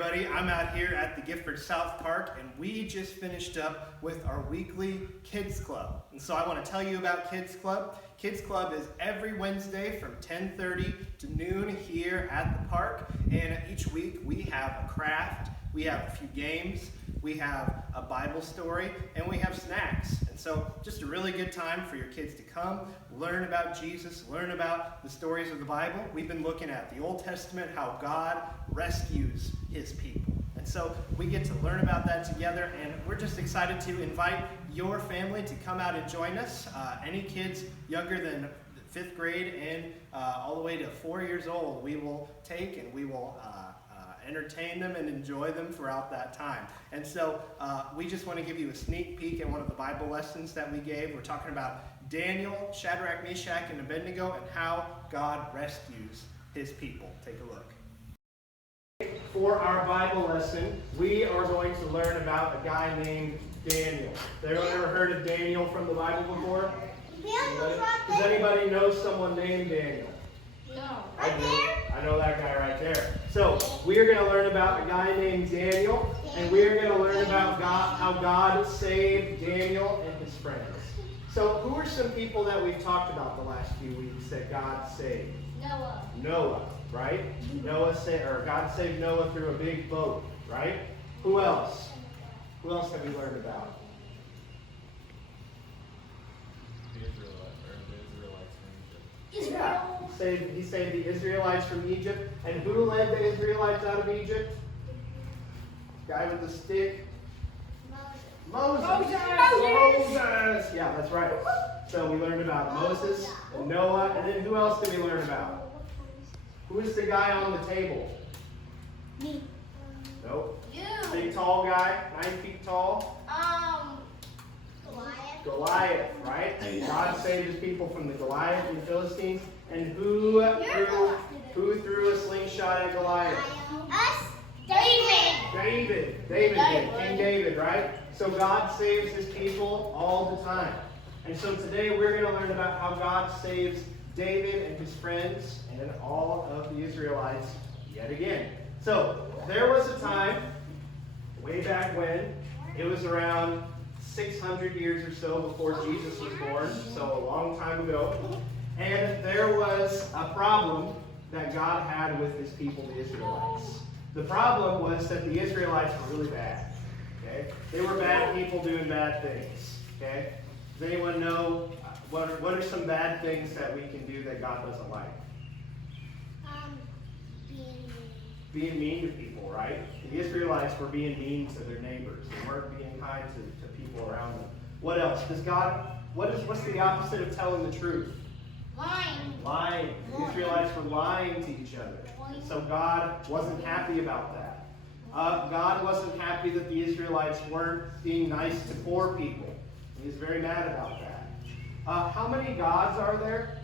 everybody. I'm out here at the Gifford South Park, and we just finished up with our weekly Kids Club. And so I want to tell you about Kids Club. Kids Club is every Wednesday from 10:30 to noon here at the park. And each week we have a craft, we have a few games, we have a Bible story, and we have snacks. And so just a really good time for your kids to come, learn about Jesus, learn about the stories of the Bible. We've been looking at the Old Testament, how God rescues his people. And so we get to learn about that together, and we're just excited to invite your family to come out and join us. Any kids younger than 5th grade and all the way to 4 years old, we will take and we will entertain them and enjoy them throughout that time. And so we just want to give you a sneak peek at one of the Bible lessons that we gave. We're talking about Daniel, Shadrach, Meshach, and Abednego, and how God rescues his people. Take a look. For our Bible lesson, we are going to learn about a guy named Daniel. Has anyone ever heard of Daniel from the Bible before? Does anybody know someone named Daniel? No. I know that guy right there. So we're going to learn about a guy named Daniel, and we're going to learn about how God saved Daniel and his friends. So who are some people that we've talked about the last few weeks that God saved? Noah, right? God saved Noah through a big boat, right? Who else? Who else have we learned about? Yeah, he saved the Israelites from Egypt. And who led the Israelites out of Egypt? Guy with the stick? Moses. Yeah, that's right. So we learned about Moses and Noah. And then who else did we learn about? Who is the guy on the table? Me. Nope. You. Big tall guy, 9 feet tall. Goliath, right? God saved his people from the Goliath and the Philistines. And who threw a slingshot at Goliath? Us. David. David did. King David, right? So God saves his people all the time. And so today we're going to learn about how God saves David and his friends and all of the Israelites yet again. So there was a time, way back when, it was around 600 years or so before Jesus was born, so a long time ago. And there was a problem that God had with his people, the Israelites. The problem was that the Israelites were really bad. Okay? They were bad people doing bad things. Okay? Does anyone know what are some bad things that we can do that God doesn't like? Being mean to people, right? The Israelites were being mean to their neighbors. They weren't being kind to people around them. What else? What's the opposite of telling the truth? Lying. The Israelites were lying to each other. And so God wasn't happy about that. God wasn't happy that the Israelites weren't being nice to poor people. He was very mad about that. How many gods are there?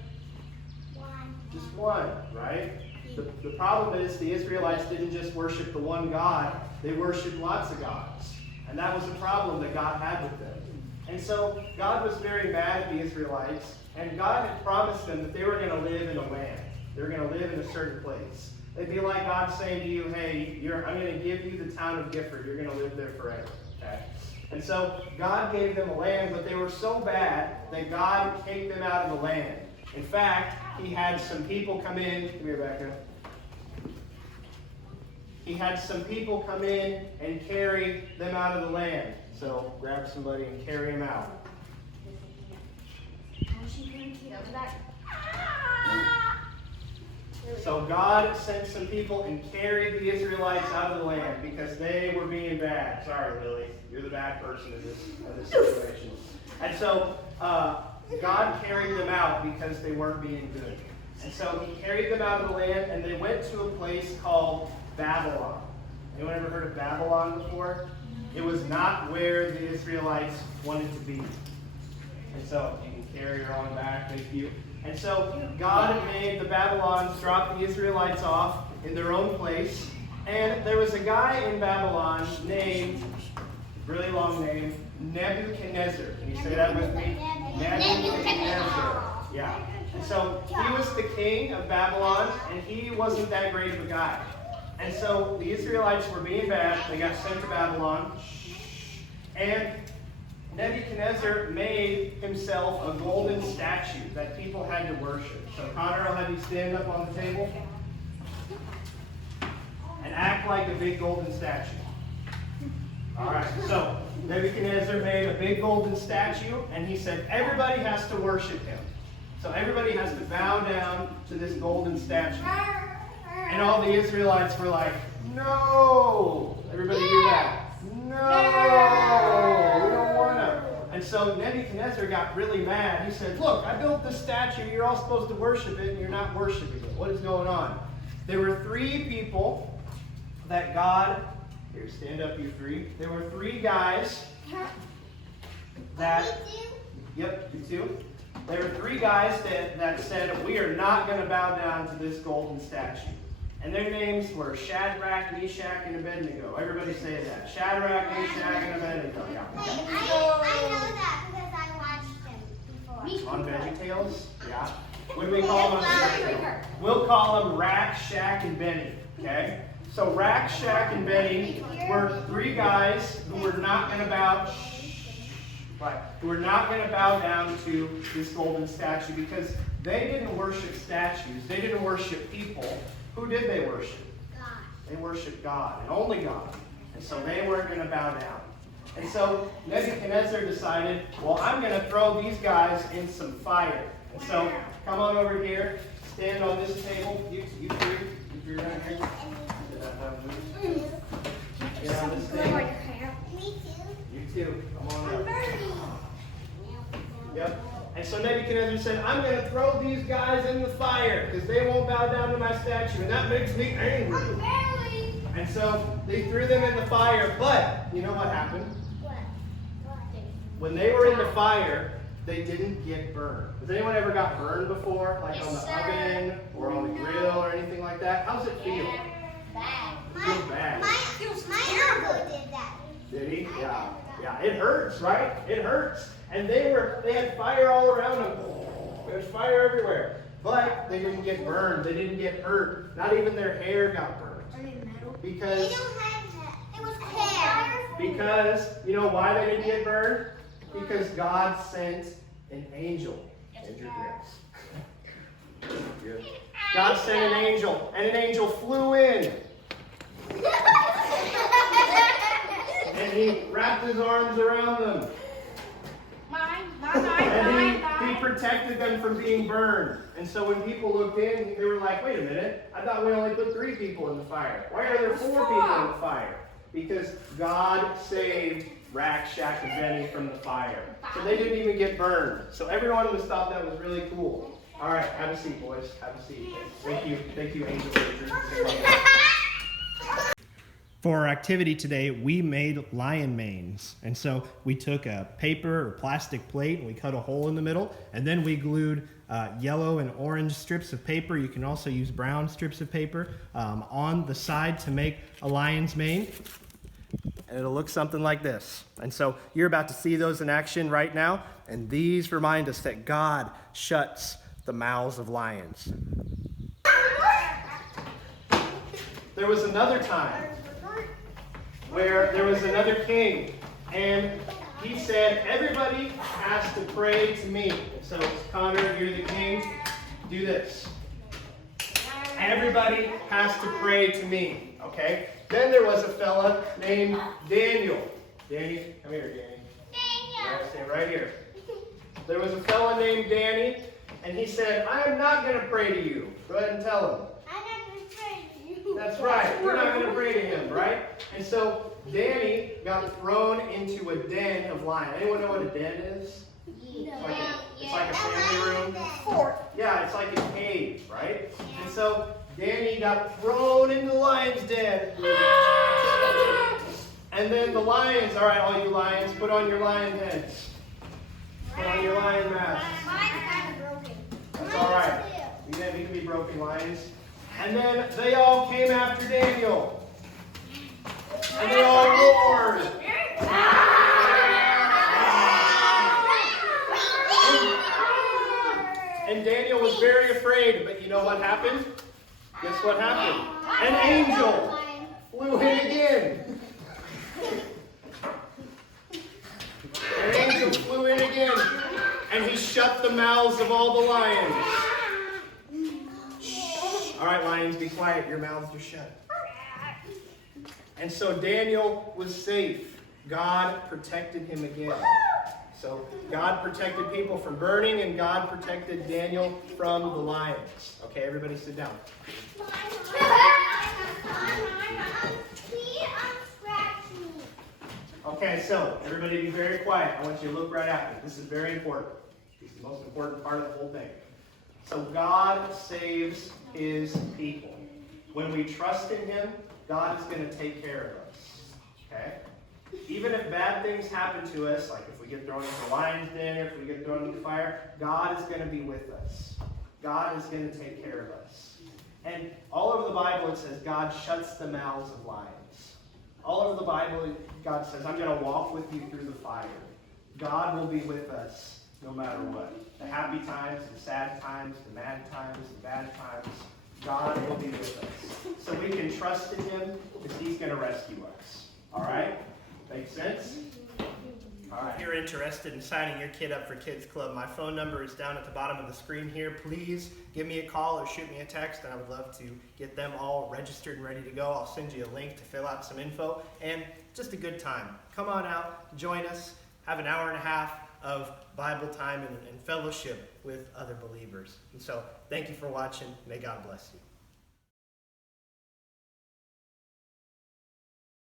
One. Just one, right? The problem is the Israelites didn't just worship the one God, they worshiped lots of gods. And that was the problem that God had with them. And so God was very mad at the Israelites, and God had promised them that they were going to live in a land. They were going to live in a certain place. It'd be like God saying to you, hey, I'm going to give you the town of Gifford. You're going to live there forever. Okay? And so God gave them a land, but they were so bad that God kicked them out of the land. In fact, he had some people come in. Come here, Becca. He had some people come in and carry them out of the land. So grab somebody and carry them out. So God sent some people and carried the Israelites out of the land because they were being bad. Sorry, Lily. You're the bad person in this situation. And so God carried them out because they weren't being good. And so he carried them out of the land, and they went to a place called Babylon. Anyone ever heard of Babylon before? It was not where the Israelites wanted to be. And so you can carry her on back, thank you. And so God had made the Babylons drop the Israelites off in their own place. And there was a guy in Babylon named, really long name, Nebuchadnezzar. Can you say that with me? Nebuchadnezzar. Yeah. And so he was the king of Babylon, and he wasn't that great of a guy. And so the Israelites were being bad. They got sent to Babylon. And Nebuchadnezzar made himself a golden statue that people had to worship. So Connor, I'll have you stand up on the table and act like a big golden statue. All right, so Nebuchadnezzar made a big golden statue, and he said everybody has to worship him. So everybody has to bow down to this golden statue. And all the Israelites were like, no! Everybody do that. No! We don't want to. And so Nebuchadnezzar got really mad. He said, look, I built this statue. You're all supposed to worship it, and you're not worshiping it. What is going on? There were 3 people that God... Here, stand up, you 3. There were 3 guys that... Yep, you 2. There were 3 guys that said, we are not going to bow down to this golden statue. And their names were Shadrach, Meshach, and Abednego. Everybody say that. Shadrach, Meshach, and Abednego. Yeah. Wait, I know that because I watched them before. On VeggieTales? Yeah. What do we call them? We'll call them Rack, Shack, and Benny. Okay? So Rack, Shack, and Benny were 3 guys who were not going to bow... who were not going to bow down to this golden statue because they didn't worship statues. They didn't worship people. Who did they worship? God. They worshiped God, and only God. And so they weren't going to bow down. And so Nebuchadnezzar decided, well, I'm going to throw these guys in some fire. And so come on over here, stand on this table. You 3 right here. Get on this table. Me too. You 2, come on I'm up. burning. Yep. And so Nebuchadnezzar said, I'm going to throw these guys in the fire because they won't bow down to my statue. And that makes me angry. I'm barely. And so they threw them in the fire. But you know what happened? What? When they were in the fire, they didn't get burned. Has anyone ever got burned before? Like on the oven or on the grill or anything like that? How's it feel? Bad. It feels bad. My uncle did that. Did he? Yeah. Yeah. It hurts, right? It hurts. And they had fire all around them. There's fire everywhere. But they didn't get burned. They didn't get hurt. Not even their hair got burned. Because, They don't have that. It was hair. because, you know why they didn't get burned? Because God sent an angel. Andrew, yes. Good. God sent an angel, and an angel flew in. And he wrapped his arms around them. And he protected them from being burned. And so when people looked in, they were like, wait a minute, I thought we only put 3 people in the fire. Why are there 4 people in the fire? Because God saved Rack, Shack, and Benny from the fire. So they didn't even get burned. So everyone was thought that was really cool. All right, have a seat, boys. Have a seat. Thank you, Angel Rangers. For our activity today, we made lion manes. And so we took a paper or plastic plate and we cut a hole in the middle, and then we glued yellow and orange strips of paper. You can also use brown strips of paper on the side to make a lion's mane. And it'll look something like this. And so you're about to see those in action right now, and these remind us that God shuts the mouths of lions. There was another time where there was another king, and he said, everybody has to pray to me. So, Connor, you're the king. Do this. Everybody has to pray to me, okay? Then there was a fella named Daniel. Danny, come here, Danny. Daniel. Stay right here. There was a fella named Danny, and he said, I am not going to pray to you. Go ahead and tell him. I'm not going to pray to you. That's right. You're not going to pray to him, right? And so Danny got thrown into a den of lions. Anyone know what a den is? It's like a family room. Yeah, it's like a cave, right? And so Danny got thrown into the lion's den. And then the lions, all right, all you lions, put on your lion heads. Put on your lion masks. Mine's kind of broken. That's all right. You can be broken lions. And then they all came after Daniel. And they all roared. And Daniel was very afraid, but you know what happened? guess what happened? An angel flew in again. An angel flew in again, and he shut the mouths of all the lions. Shh. All right, lions, be quiet. Your mouths are shut. And so Daniel was safe. God protected him again. So God protected people from burning, and God protected Daniel from the lions. Okay, everybody sit down. Okay, so everybody be very quiet. I want you to look right at me. This is very important. This is the most important part of the whole thing. So God saves his people. When we trust in him, God is going to take care of us. Okay? Even if bad things happen to us, like if we get thrown into the lion's den, if we get thrown into fire, God is going to be with us. God is going to take care of us. And all over the Bible it says God shuts the mouths of lions. All over the Bible God says, I'm going to walk with you through the fire. God will be with us no matter what. The happy times, the sad times, the mad times, the bad times, God will be with us. So we can trust in him because he's going to rescue us. All right? Make sense? All right. If you're interested in signing your kid up for Kids Club, my phone number is down at the bottom of the screen here. Please give me a call or shoot me a text, and I would love to get them all registered and ready to go. I'll send you a link to fill out some info, and just a good time. Come on out, join us, have an hour and a half of Bible time and fellowship with other believers. And so, thank you for watching. May God bless you.